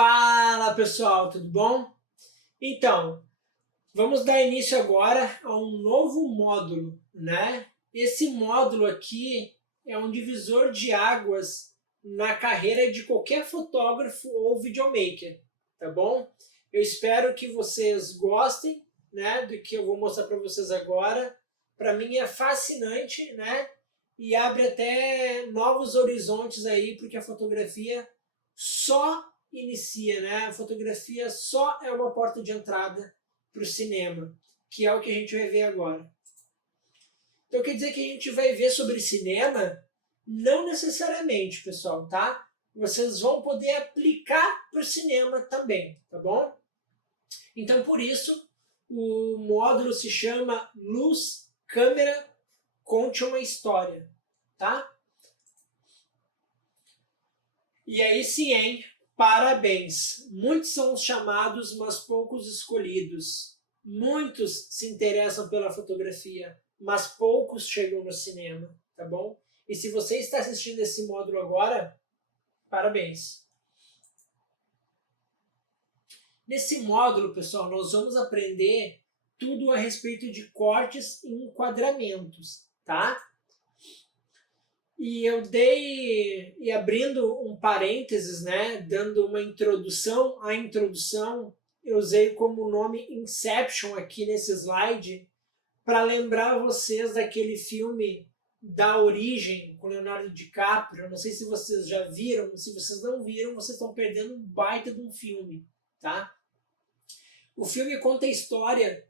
Fala pessoal, tudo bom? Então, vamos dar início agora a um novo módulo, né? Esse módulo aqui é um divisor de águas na carreira de qualquer fotógrafo ou videomaker, tá bom? Eu espero que vocês gostem, né, do que eu vou mostrar para vocês agora. Para mim é fascinante, né? E abre até novos horizontes aí, porque a fotografia só inicia, né? A fotografia só é uma porta de entrada para o cinema, que é o que a gente vai ver agora. Então quer dizer que a gente vai ver sobre cinema? Não necessariamente, pessoal, tá? Vocês vão poder aplicar para o cinema também, tá bom? Então por isso o módulo se chama Luz, Câmera, Conte uma História, tá? E aí sim, hein? Parabéns! Muitos são os chamados, mas poucos escolhidos. Muitos se interessam pela fotografia, mas poucos chegam no cinema, tá bom? E se você está assistindo esse módulo agora, parabéns! Nesse módulo, pessoal, nós vamos aprender tudo a respeito de cortes e enquadramentos, tá? E abrindo um parênteses, né, dando uma introdução à introdução, eu usei como nome Inception aqui nesse slide para lembrar vocês daquele filme Da Origem com Leonardo DiCaprio. Não sei se vocês já viram, se vocês não viram, vocês estão perdendo um baita de um filme, tá? O filme conta a história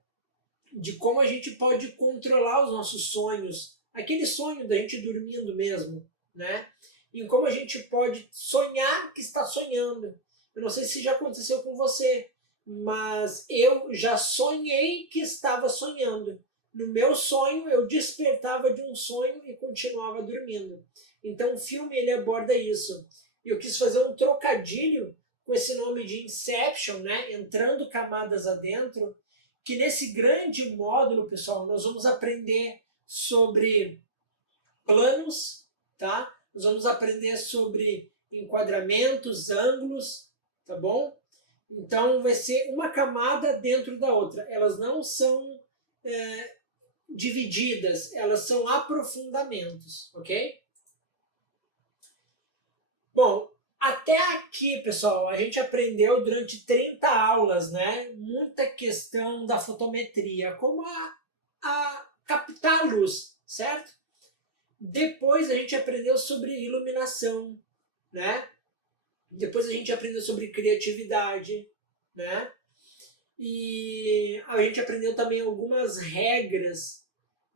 de como a gente pode controlar os nossos sonhos, aquele sonho da gente dormindo mesmo, né? E como a gente pode sonhar que está sonhando. Eu não sei se já aconteceu com você, mas eu já sonhei que estava sonhando. No meu sonho, eu despertava de um sonho e continuava dormindo. Então o filme ele aborda isso. Eu quis fazer um trocadilho com esse nome de Inception, né? Entrando camadas adentro, que nesse grande módulo, pessoal, nós vamos aprender sobre planos, tá? Nós vamos aprender sobre enquadramentos, ângulos, tá bom? Então vai ser uma camada dentro da outra. Elas não são divididas, elas são aprofundamentos, ok? Bom, até aqui, pessoal, a gente aprendeu durante 30 aulas, né? Muita questão da fotometria, como a captar a luz, certo? Depois a gente aprendeu sobre iluminação, né? Depois a gente aprendeu sobre criatividade, né? E a gente aprendeu também algumas regras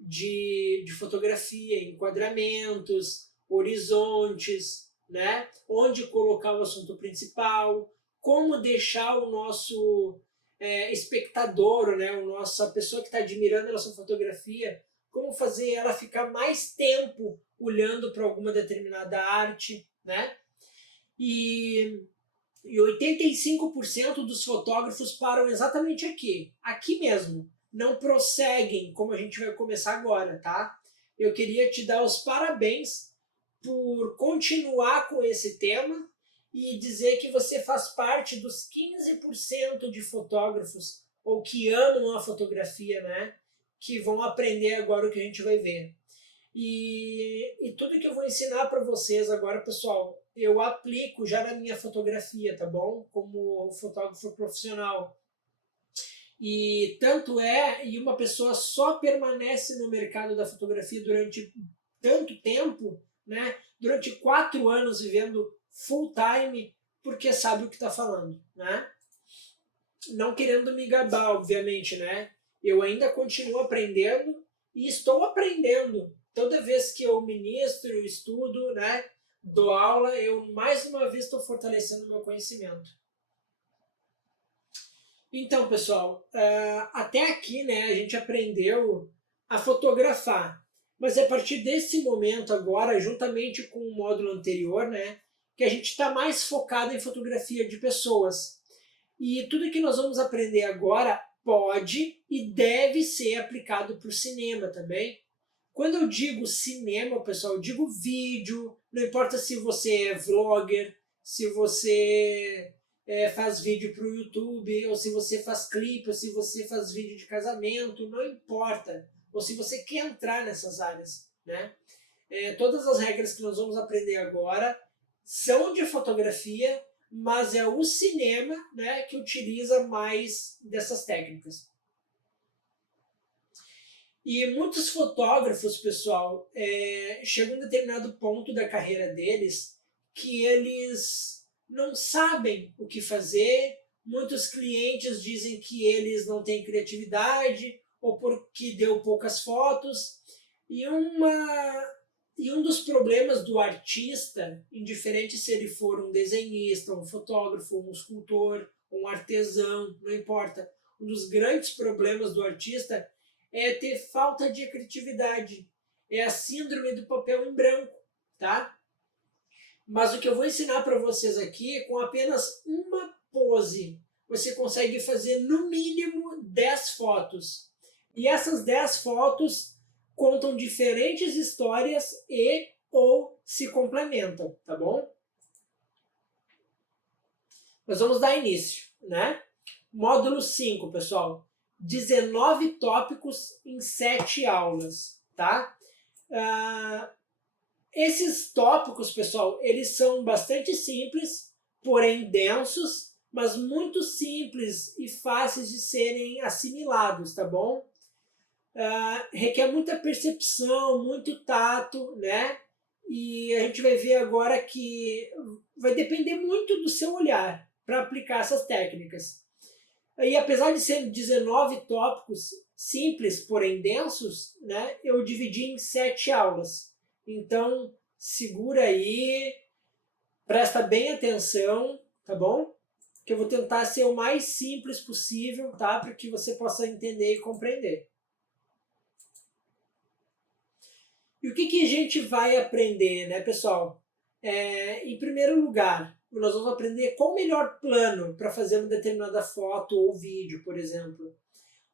de fotografia, enquadramentos, horizontes, né? Onde colocar o assunto principal, como deixar o nosso espectador, né? A pessoa que está admirando a nossa fotografia, como fazer ela ficar mais tempo olhando para alguma determinada arte, né? E 85% dos fotógrafos param exatamente aqui mesmo. Não prosseguem, como a gente vai começar agora, tá? Eu queria te dar os parabéns por continuar com esse tema e dizer que você faz parte dos 15% de fotógrafos ou que amam a fotografia, né? Que vão aprender agora o que a gente vai ver. E tudo que eu vou ensinar para vocês agora, pessoal, eu aplico já na minha fotografia, tá bom? Como fotógrafo profissional. E tanto e uma pessoa só permanece no mercado da fotografia durante tanto tempo, né? Durante 4 anos vivendo full time, porque sabe o que está falando, né? Não querendo me gabar, obviamente, né? Eu ainda continuo aprendendo e estou aprendendo. Toda vez que eu ministro, estudo, né? Dou aula, eu mais uma vez estou fortalecendo o meu conhecimento. Então, pessoal, até aqui, né, a gente aprendeu a fotografar. Mas é a partir desse momento agora, juntamente com o módulo anterior, né, que a gente está mais focado em fotografia de pessoas. E tudo que nós vamos aprender agora pode e deve ser aplicado para o cinema também. Quando eu digo cinema, pessoal, eu digo vídeo, não importa se você é vlogger, se você faz vídeo para o YouTube, ou se você faz clipe, ou se você faz vídeo de casamento, não importa. Ou se você quer entrar nessas áreas, né? Todas as regras que nós vamos aprender agora são de fotografia, mas é o cinema, né, que utiliza mais dessas técnicas. E muitos fotógrafos, pessoal, chegam a um determinado ponto da carreira deles que eles não sabem o que fazer. Muitos clientes dizem que eles não têm criatividade ou porque deu poucas fotos. E um dos problemas do artista, indiferente se ele for um desenhista, um fotógrafo, um escultor, um artesão, não importa. Um dos grandes problemas do artista é ter falta de criatividade. É a síndrome do papel em branco, tá? Mas o que eu vou ensinar para vocês aqui, com apenas uma pose, você consegue fazer no mínimo 10 fotos. E essas 10 fotos contam diferentes histórias e ou se complementam, tá bom? Nós vamos dar início, né? Módulo 5, pessoal. 19 tópicos em 7 aulas, tá? Esses tópicos, pessoal, eles são bastante simples, porém densos, mas muito simples e fáceis de serem assimilados, tá bom? Requer muita percepção, muito tato, né? E a gente vai ver agora que vai depender muito do seu olhar para aplicar essas técnicas. E apesar de ser 19 tópicos simples, porém densos, né, eu dividi em 7 aulas. Então, segura aí, presta bem atenção, tá bom? Que eu vou tentar ser o mais simples possível, tá? Para que você possa entender e compreender. E o que a gente vai aprender, né, pessoal? Em primeiro lugar, nós vamos aprender qual o melhor plano para fazer uma determinada foto ou vídeo, por exemplo.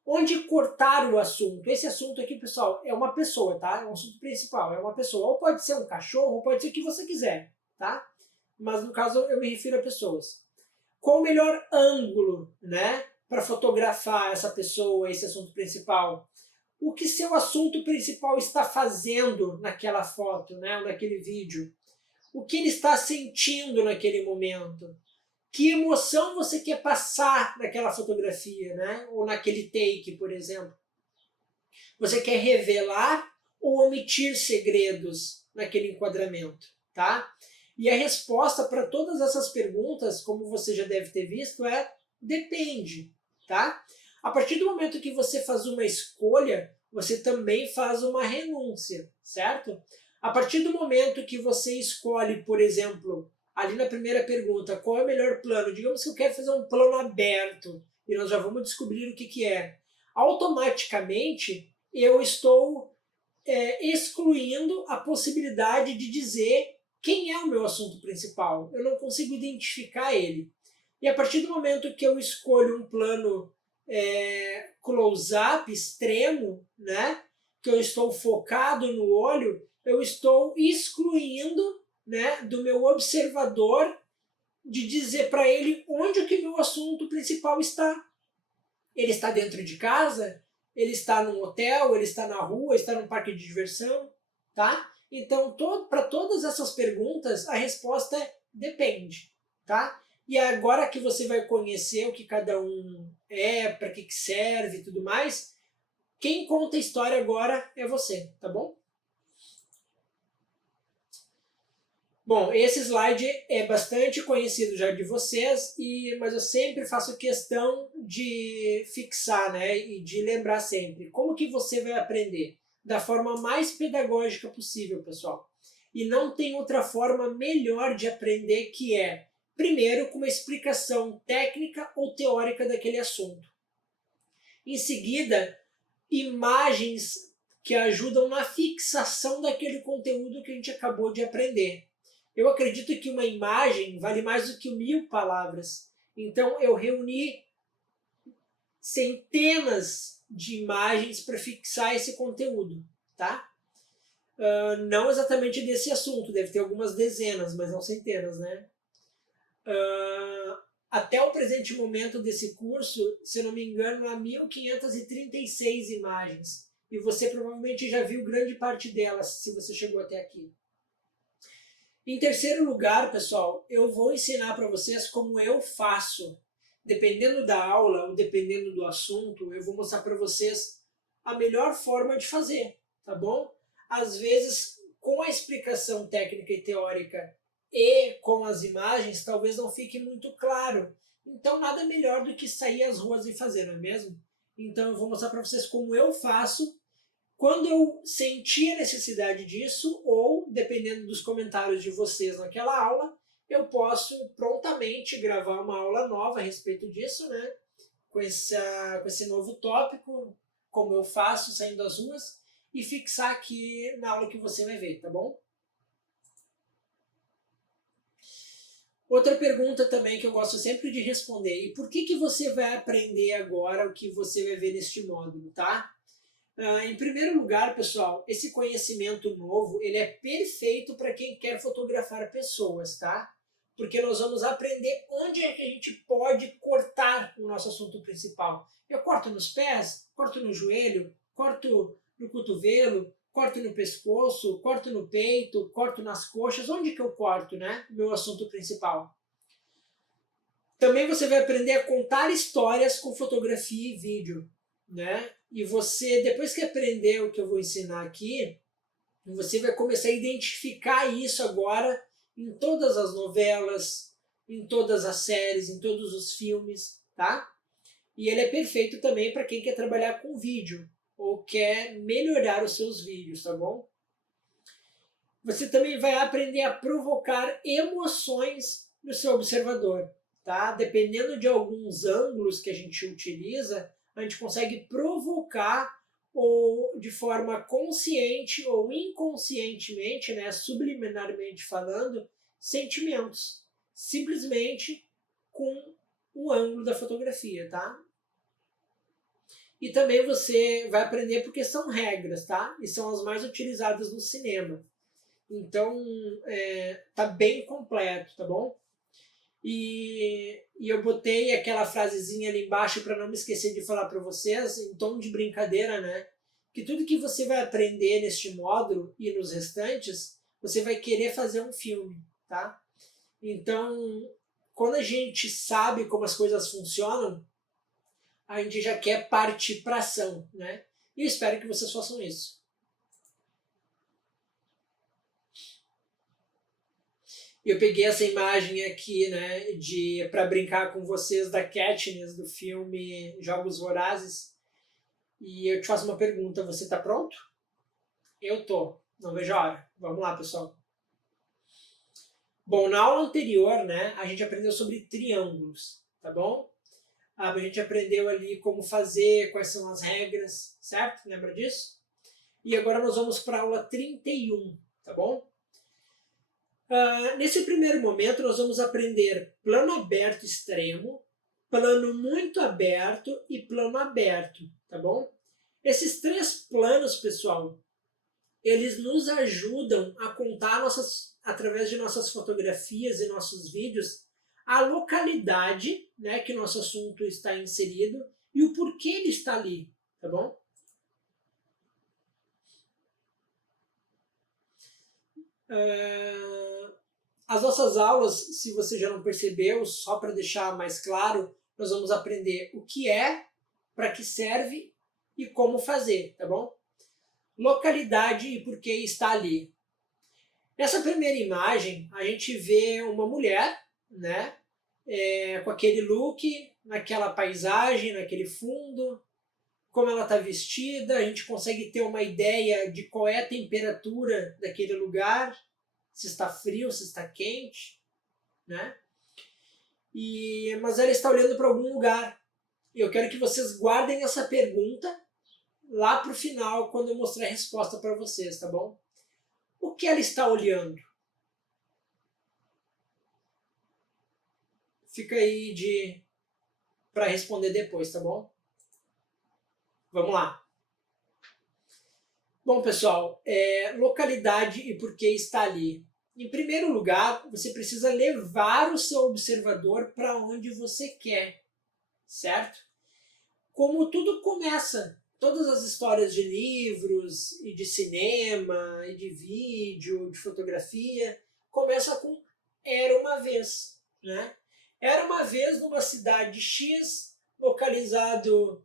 Onde cortar o assunto. Esse assunto aqui, pessoal, é uma pessoa, tá? É um assunto principal, é uma pessoa. Ou pode ser um cachorro, ou pode ser o que você quiser, tá? Mas no caso eu me refiro a pessoas. Qual o melhor ângulo, né, para fotografar essa pessoa, esse assunto principal? O que seu assunto principal está fazendo naquela foto, né, naquele vídeo? O que ele está sentindo naquele momento? Que emoção você quer passar naquela fotografia, né? Ou naquele take, por exemplo? Você quer revelar ou omitir segredos naquele enquadramento, tá? E a resposta para todas essas perguntas, como você já deve ter visto, é depende, tá? A partir do momento que você faz uma escolha, você também faz uma renúncia, certo? A partir do momento que você escolhe, por exemplo, ali na primeira pergunta, qual é o melhor plano? Digamos que eu quero fazer um plano aberto, e nós já vamos descobrir o que é. Automaticamente, eu estou excluindo a possibilidade de dizer quem é o meu assunto principal. Eu não consigo identificar ele. E a partir do momento que eu escolho um plano close-up, extremo, né, que eu estou focado no olho, eu estou excluindo, né, do meu observador de dizer para ele onde que meu assunto principal está. Ele está dentro de casa? Ele está num hotel? Ele está na rua? Ele está num parque de diversão? Tá? Então, para todas essas perguntas, a resposta é depende. Tá? E agora que você vai conhecer o que cada um para que serve e tudo mais, quem conta a história agora é você, tá bom? Bom, esse slide é bastante conhecido já de vocês, mas eu sempre faço questão de fixar, né, e de lembrar sempre. Como que você vai aprender? Da forma mais pedagógica possível, pessoal. E não tem outra forma melhor de aprender que é, primeiro, com uma explicação técnica ou teórica daquele assunto. Em seguida, imagens que ajudam na fixação daquele conteúdo que a gente acabou de aprender. Eu acredito que uma imagem vale mais do que 1000 palavras. Então, eu reuni centenas de imagens para fixar esse conteúdo, tá? Não exatamente desse assunto, deve ter algumas dezenas, mas não centenas, né? até o presente momento desse curso, se eu não me engano, há 1.536 imagens. E você provavelmente já viu grande parte delas, se você chegou até aqui. Em terceiro lugar, pessoal, eu vou ensinar para vocês como eu faço. Dependendo da aula ou dependendo do assunto, eu vou mostrar para vocês a melhor forma de fazer, tá bom? Às vezes, com a explicação técnica e teórica e com as imagens, talvez não fique muito claro. Então, nada melhor do que sair às ruas e fazer, não é mesmo? Então, eu vou mostrar para vocês como eu faço, quando eu senti a necessidade disso, ou, dependendo dos comentários de vocês naquela aula, eu posso prontamente gravar uma aula nova a respeito disso, né? Com esse novo tópico, como eu faço saindo às ruas, e fixar aqui na aula que você vai ver, tá bom? Outra pergunta também que eu gosto sempre de responder, e por que você vai aprender agora o que você vai ver neste módulo, tá? Em primeiro lugar, pessoal, esse conhecimento novo, ele é perfeito para quem quer fotografar pessoas, tá? Porque nós vamos aprender onde é que a gente pode cortar o nosso assunto principal. Eu corto nos pés, corto no joelho, corto no cotovelo, corto no pescoço, corto no peito, corto nas coxas. Onde que eu corto, né? O meu assunto principal. Também você vai aprender a contar histórias com fotografia e vídeo, né? E você, depois que aprender o que eu vou ensinar aqui, você vai começar a identificar isso agora em todas as novelas, em todas as séries, em todos os filmes, tá? E ele é perfeito também para quem quer trabalhar com vídeo ou quer melhorar os seus vídeos, tá bom? Você também vai aprender a provocar emoções no seu observador, tá? Dependendo de alguns ângulos que a gente utiliza, a gente consegue provocar ou de forma consciente ou inconscientemente, né, subliminarmente falando, sentimentos, simplesmente com o ângulo da fotografia, tá? E também você vai aprender porque são regras, tá? E são as mais utilizadas no cinema. Então, tá bem completo, tá bom? E eu botei aquela frasezinha ali embaixo para não me esquecer de falar para vocês, em tom de brincadeira, né? Que tudo que você vai aprender neste módulo e nos restantes, você vai querer fazer um filme, tá? Então, quando a gente sabe como as coisas funcionam, a gente já quer partir para ação, né? E eu espero que vocês façam isso. Eu peguei essa imagem aqui, né, para brincar com vocês da Katniss do filme Jogos Vorazes. E eu te faço uma pergunta, você está pronto? Eu tô, não vejo a hora. Vamos lá, pessoal. Bom, na aula anterior, né, a gente aprendeu sobre triângulos, tá bom? A gente aprendeu ali como fazer, quais são as regras, certo? Lembra disso? E agora nós vamos para a aula 31, tá bom? Nesse primeiro momento, nós vamos aprender plano aberto extremo, plano muito aberto e plano aberto, tá bom? Esses três planos, pessoal, eles nos ajudam a contar através de nossas fotografias e nossos vídeos a localidade, né, que nosso assunto está inserido e o porquê ele está ali, tá bom? As nossas aulas, se você já não percebeu, só para deixar mais claro, nós vamos aprender o que é, para que serve e como fazer, tá bom? Localidade e por que está ali. Nessa primeira imagem, a gente vê uma mulher, né, com aquele look, naquela paisagem, naquele fundo, como ela está vestida, a gente consegue ter uma ideia de qual é a temperatura daquele lugar, se está frio, se está quente, né? Mas ela está olhando para algum lugar. E eu quero que vocês guardem essa pergunta lá para o final, quando eu mostrar a resposta para vocês, tá bom? O que ela está olhando? Fica aí para responder depois, tá bom? Vamos lá. Bom, pessoal, localidade e por que está ali. Em primeiro lugar, você precisa levar o seu observador para onde você quer, certo? Como tudo começa, todas as histórias de livros, e de cinema, e de vídeo, de fotografia, começam com Era uma vez, né? Era uma vez numa cidade X, localizado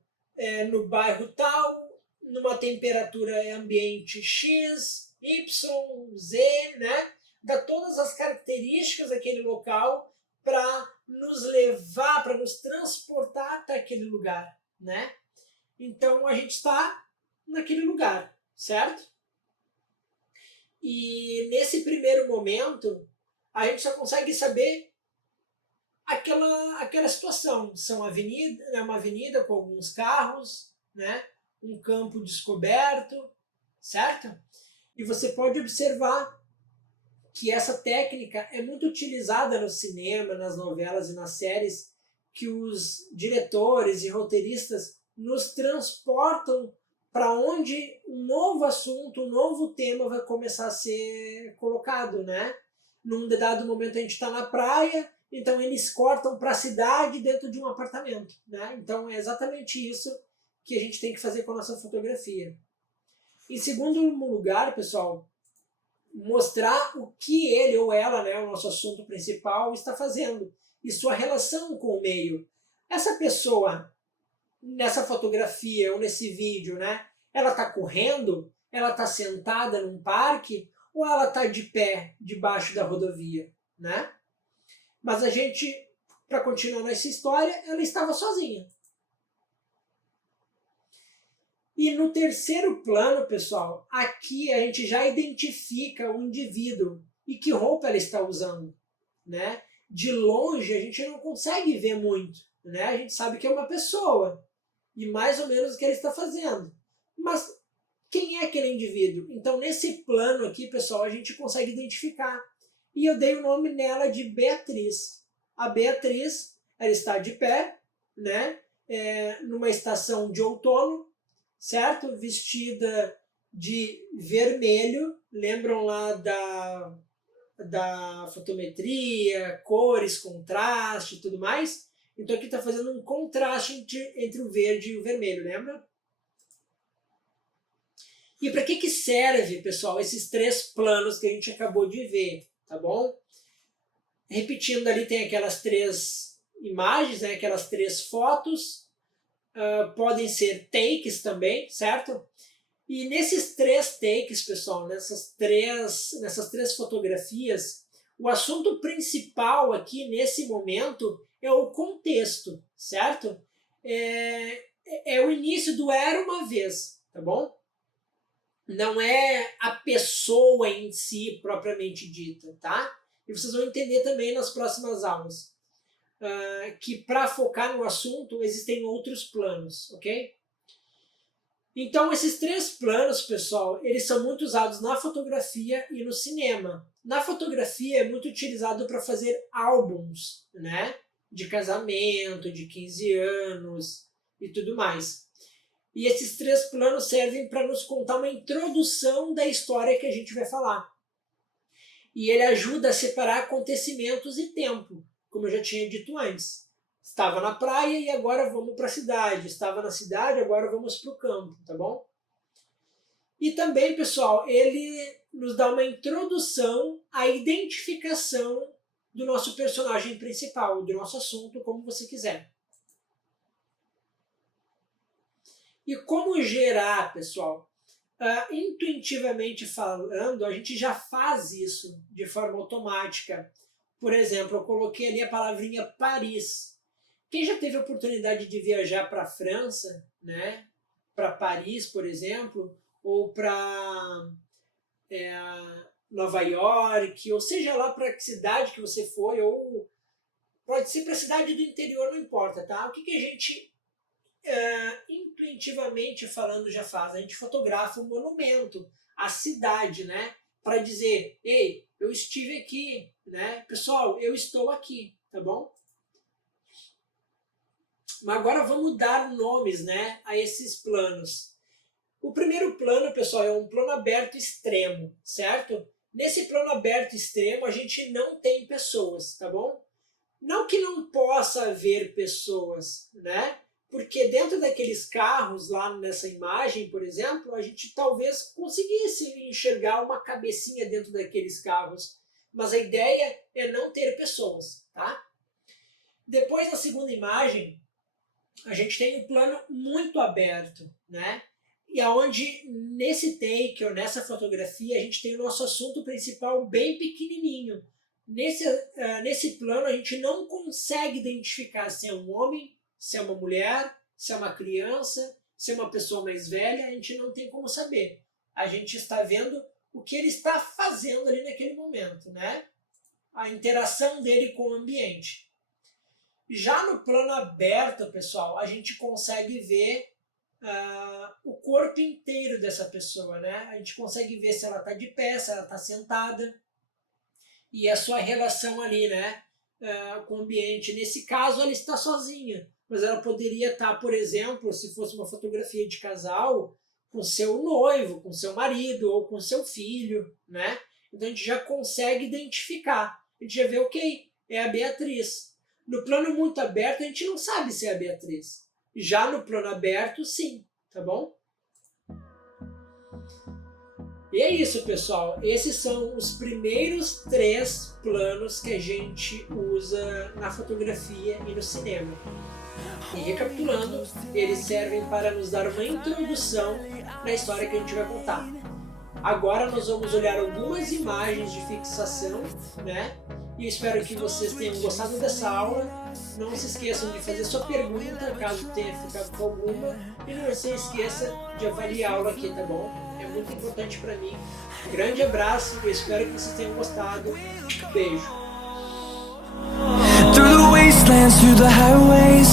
no bairro tal, numa temperatura ambiente X, Y, Z, né? Dá todas as características daquele local para nos levar, para nos transportar até aquele lugar, né? Então a gente está naquele lugar, certo? E nesse primeiro momento, a gente só consegue saber aquela situação. São uma avenida com alguns carros, né? Um campo descoberto, certo? E você pode observar que essa técnica é muito utilizada no cinema, nas novelas e nas séries, que os diretores e roteiristas nos transportam para onde um novo assunto, um novo tema vai começar a ser colocado, né? Num dado momento a gente está na praia, então eles cortam para a cidade dentro de um apartamento, né? Então é exatamente isso que a gente tem que fazer com a nossa fotografia. Em segundo lugar, pessoal, mostrar o que ele ou ela, né, o nosso assunto principal, está fazendo e sua relação com o meio. Essa pessoa, nessa fotografia ou nesse vídeo, né, ela está correndo, ela está sentada num parque ou ela está de pé debaixo da rodovia, né? Mas a gente, para continuar nessa história, ela estava sozinha. E no terceiro plano, pessoal, aqui a gente já identifica o indivíduo e que roupa ela está usando, né? De longe a gente não consegue ver muito, né? A gente sabe que é uma pessoa e mais ou menos o que ela está fazendo. Mas quem é aquele indivíduo? Então nesse plano aqui, pessoal, a gente consegue identificar. E eu dei o nome nela de Beatriz. A Beatriz, ela está de pé, né? Numa estação de outono, certo? Vestida de vermelho, lembram lá da fotometria, cores, contraste e tudo mais? Então aqui está fazendo um contraste entre o verde e o vermelho, lembra? E para que serve, pessoal, esses três planos que a gente acabou de ver, tá bom? Repetindo ali, tem aquelas três imagens, né, aquelas três fotos, podem ser takes também, certo? E nesses três takes, pessoal, nessas três fotografias, o assunto principal aqui nesse momento é o contexto, certo? É o início do Era uma vez, tá bom? Não é a pessoa em si propriamente dita, tá? E vocês vão entender também nas próximas aulas que para focar no assunto existem outros planos, ok? Então esses três planos, pessoal, eles são muito usados na fotografia e no cinema. Na fotografia é muito utilizado para fazer álbuns, né? De casamento, de 15 anos e tudo mais. E esses três planos servem para nos contar uma introdução da história que a gente vai falar. E ele ajuda a separar acontecimentos e tempo, como eu já tinha dito antes. Estava na praia e agora vamos para a cidade. Estava na cidade, agora vamos para o campo, tá bom? E também, pessoal, ele nos dá uma introdução à identificação do nosso personagem principal, do nosso assunto, como você quiser. E como gerar, pessoal? Intuitivamente falando, a gente já faz isso de forma automática. Por exemplo, eu coloquei ali a palavrinha Paris. Quem já teve a oportunidade de viajar para a França, né? Para Paris, por exemplo, ou para Nova York, ou seja lá para que cidade que você foi, ou pode ser para a cidade do interior, não importa, tá? O que a gente intuitivamente falando já faz? A gente fotografa um monumento, a cidade, né? Para dizer, ei, eu estive aqui, né? Pessoal, eu estou aqui, tá bom? Mas agora vamos dar nomes, né, a esses planos. O primeiro plano, pessoal, é um plano aberto extremo, certo? Nesse plano aberto extremo, a gente não tem pessoas, tá bom? Não que não possa haver pessoas, né? Porque dentro daqueles carros lá nessa imagem, por exemplo, a gente talvez conseguisse enxergar uma cabecinha dentro daqueles carros. Mas a ideia é não ter pessoas, tá? Depois, na segunda imagem, a gente tem um plano muito aberto, né? E aonde nesse take ou nessa fotografia a gente tem o nosso assunto principal bem pequenininho. Nesse plano a gente não consegue identificar se é um homem, se é uma mulher, se é uma criança, se é uma pessoa mais velha, a gente não tem como saber. A gente está vendo o que ele está fazendo ali naquele momento, né? A interação dele com o ambiente. Já no plano aberto, pessoal, a gente consegue ver o corpo inteiro dessa pessoa, né? A gente consegue ver se ela está de pé, se ela está sentada e a sua relação ali, né, com o ambiente. Nesse caso, ela está sozinha, mas ela poderia estar, por exemplo, se fosse uma fotografia de casal, com seu noivo, com seu marido ou com seu filho, né? Então a gente já consegue identificar. A gente já vê, ok, é a Beatriz. No plano muito aberto, a gente não sabe se é a Beatriz. Já no plano aberto, sim, tá bom? E é isso, pessoal. Esses são os primeiros 3 planos que a gente usa na fotografia e no cinema. E recapitulando, eles servem para nos dar uma introdução na história que a gente vai contar. Agora nós vamos olhar algumas imagens de fixação, né? E espero que vocês tenham gostado dessa aula. Não se esqueçam de fazer sua pergunta, caso tenha ficado com alguma. E não se esqueça de avaliar a aula aqui, tá bom? É muito importante para mim. Grande abraço, eu espero que vocês tenham gostado. Beijo! Through the wastelands, through the highways,